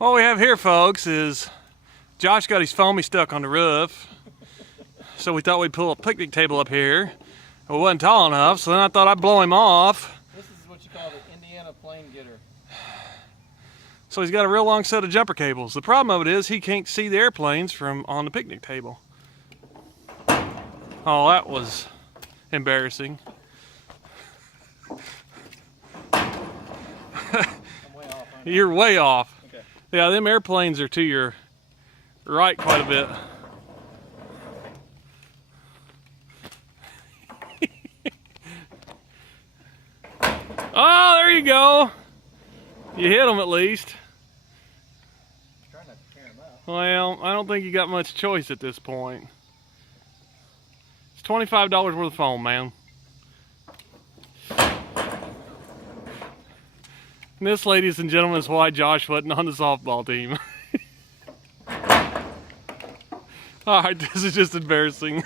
What we have here, folks, is Josh got his foamy stuck on the roof. So we thought we'd pull a picnic table up here. It wasn't tall enough, so then I thought I'd blow him off. This is what you call the Indiana plane getter. So he's got a real long set of jumper cables. The problem of it is he can't see the airplanes from on the picnic table. Oh, that was embarrassing. I'm way off. You're way off. Okay. Yeah, them airplanes are to your right quite a bit. Oh, there you go. You hit them at least. I'm trying not to tear them out. Well, I don't think you got much choice at this point. It's $25 worth of foam, man. And this, ladies and gentlemen, is why Josh wasn't on the softball team. Alright, this is just embarrassing.